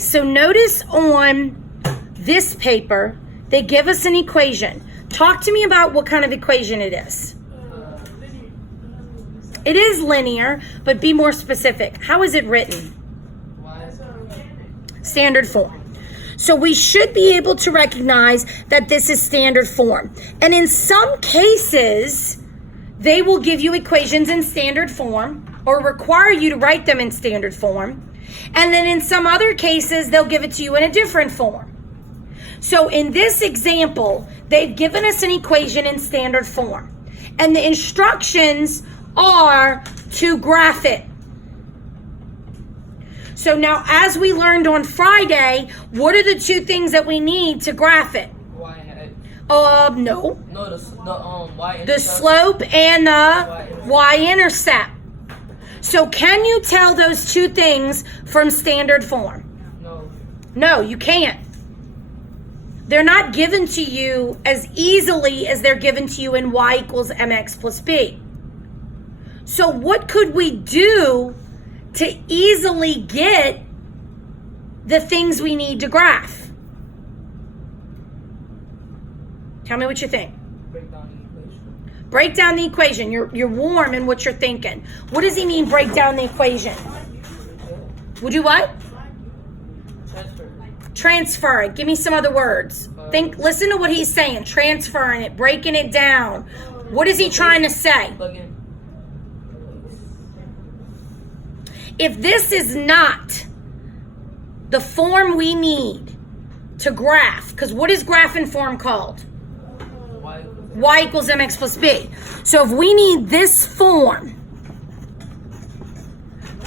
so notice on this paper, they give us an equation. Talk to me about what kind of equation it is. It is linear, but be more specific. How is it written? Standard form. So we should be able to recognize that this is standard form. And in some cases, they will give you equations in standard form or require you to write them in standard form. And then in some other cases, they'll give it to you in a different form. So in this example, they've given us an equation in standard form. And the instructions are to graph it. So now, as we learned on Friday, what are the two things that we need to graph it? Y and X. No. No, the y-intercept. The slope and the y-intercept. So can you tell those two things from standard form? No. No, you can't. They're not given to you as easily as they're given to you in y equals mx plus b. So what could we do to easily get the things we need to graph? Tell me what you think. Break down the equation. Break down the equation. You're warm in what you're thinking. What does he mean, break down the equation? Would you what? Transfer it. Give me some other words. Listen to what he's saying. Transferring it, breaking it down. What is he trying to say? Plug in. If this is not the form we need to graph, because what is graphing form called? Y equals mx plus b. So if we need this form,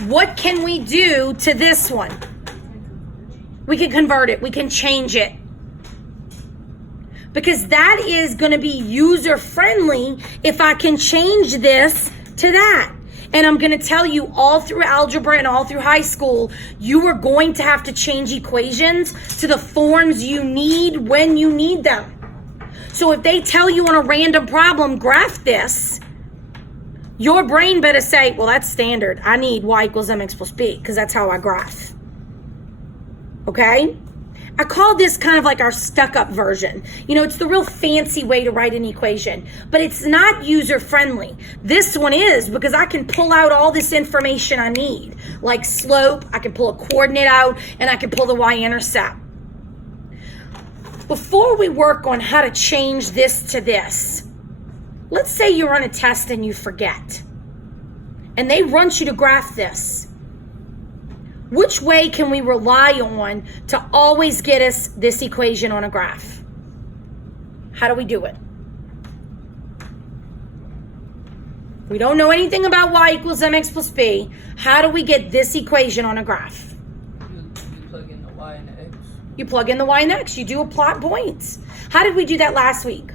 what can we do to this one? We can convert it. We can change it. Because that is going to be user-friendly if I can change this to that. And I'm going to tell you, all through algebra and all through high school, you are going to have to change equations to the forms you need when you need them. So if they tell you on a random problem, graph this, your brain better say, well, that's standard. I need y equals mx plus b because that's how I graph. Okay? I call this kind of like our stuck-up version. You know, it's the real fancy way to write an equation, but it's not user-friendly. This one is, because I can pull out all this information I need, like slope, I can pull a coordinate out, and I can pull the y-intercept. Before we work on how to change this to this, let's say you're on a test and you forget, and they want you to graph this. Which way can we rely on to always get us this equation on a graph? How do we do it? We don't know anything about y equals mx plus b. How do we get this equation on a graph? You plug in the y and the x. You plug in the y and the x. You do a plot points. How did we do that last week?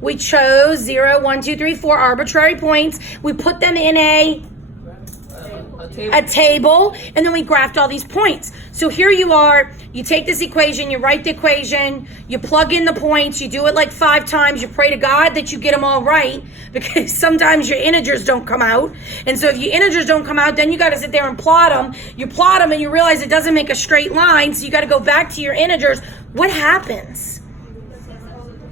We chose 0, 1, 2, 3, 4 arbitrary points. We put them in a table, and then we graphed all these points. So here you are, you take this equation, you write the equation, you plug in the points, you do it like 5 times, you pray to God that you get them all right, because sometimes your integers don't come out. And so if your integers don't come out, then you got to sit there and plot them. You plot them and you realize it doesn't make a straight line, so you got to go back to your integers. What happens?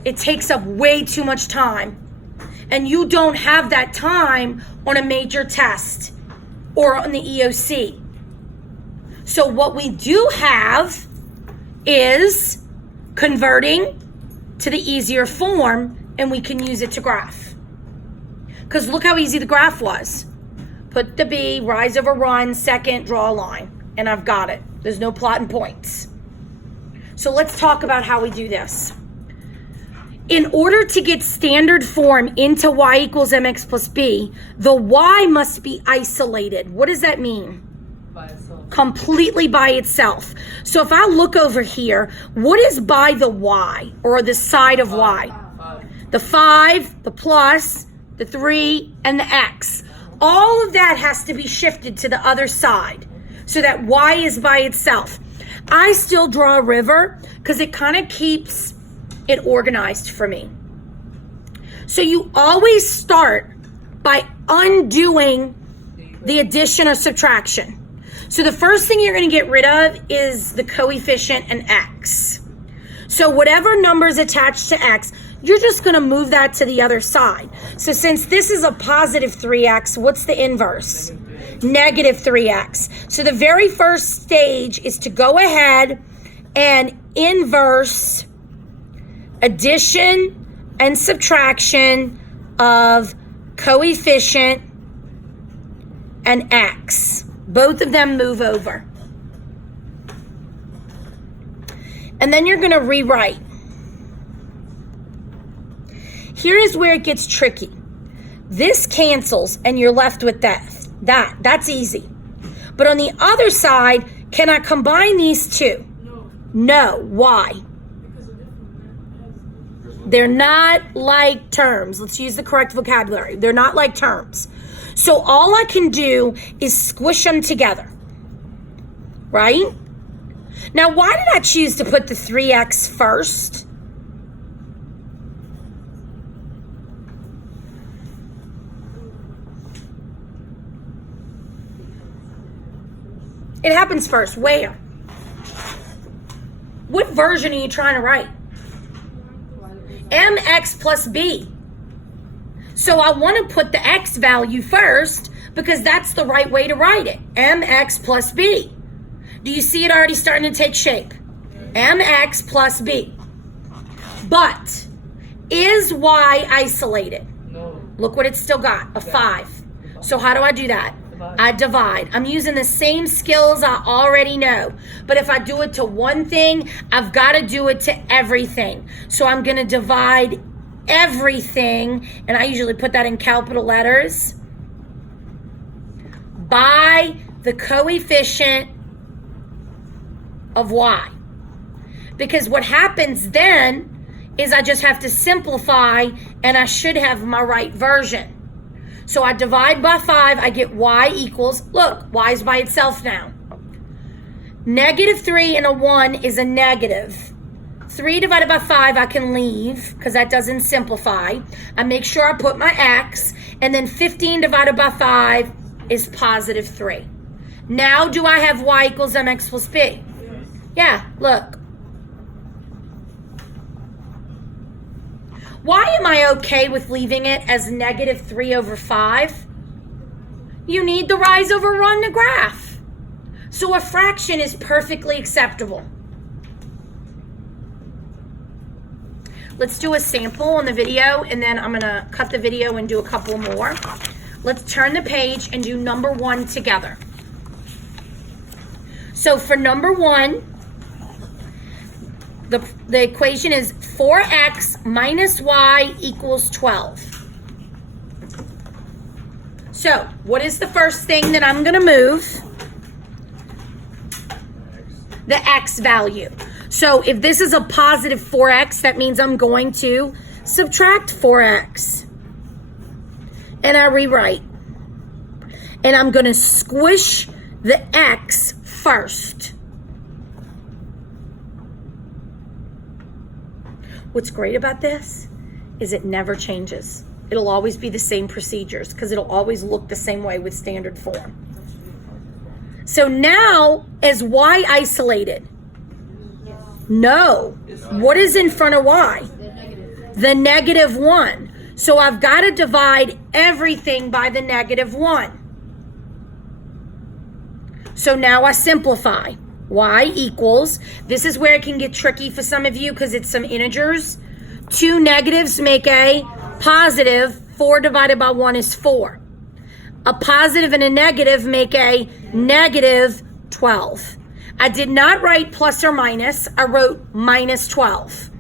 It takes up way too much time. And you don't have that time on a major test or on the EOC. So what we do have is converting to the easier form, and we can use it to graph. Because look how easy the graph was. Put the B, rise over run, second, draw a line. And I've got it. There's no plotting points. So let's talk about how we do this. In order to get standard form into y equals mx plus b, the y must be isolated. What does that mean? By itself. Completely by itself. So if I look over here, what is by the y, or the side of y? 5. The 5, the plus, the 3, and the x. All of that has to be shifted to the other side so that y is by itself. I still draw a river because it kind of keeps it organized for me. So you always start by undoing the addition or subtraction. So the first thing you're going to get rid of is the coefficient and x. So whatever number is attached to x, you're just going to move that to the other side. So since this is a positive 3x, what's the inverse? Negative 3x. So the very first stage is to go ahead and inverse addition and subtraction of coefficient and x. Both of them move over. And then you're going to rewrite. Here is where it gets tricky. This cancels and you're left with that. That's easy. But on the other side, can I combine these two? No. Why? They're not like terms. Let's use the correct vocabulary. They're not like terms. So all I can do is squish them together. Right? Now, why did I choose to put the 3x first? It happens first. Where? What version are you trying to write? mx plus b. So I want to put the x value first because that's the right way to write it. mx plus b. Do you see it already starting to take shape? mx plus b. But is y isolated? No. Look what it's still got, a 5. So how do I do that? I divide. I'm using the same skills I already know. But if I do it to one thing, I've got to do it to everything. So I'm going to divide everything, and I usually put that in capital letters, by the coefficient of y. Because what happens then is I just have to simplify, and I should have my right version. So I divide by 5, I get y equals, look, y is by itself now. Negative 3 and a 1 is a negative. 3 divided by 5 I can leave because that doesn't simplify. I make sure I put my x, and then 15 divided by 5 is positive 3. Now do I have y equals mx plus b? Yeah, look. Why am I okay with leaving it as negative 3 over 5? You need the rise over run to graph. So a fraction is perfectly acceptable. Let's do a sample on the video, and then I'm going to cut the video and do a couple more. Let's turn the page and do number 1 together. So for number 1, the equation is 4x minus y equals 12. So what is the first thing that I'm going to move? The x value. So if this is a positive 4x, that means I'm going to subtract 4x. And I rewrite. And I'm going to squish the x first. What's great about this is it never changes. It'll always be the same procedures because it'll always look the same way with standard form. So now, is y isolated? No. What is in front of y? The negative 1. So I've got to divide everything by the negative 1. So now I simplify. Y equals, this is where it can get tricky for some of you because it's some integers. 2 negatives make a positive. 4 divided by 1 is 4. A positive and a negative make a negative 12. I did not write plus or minus. I wrote minus 12.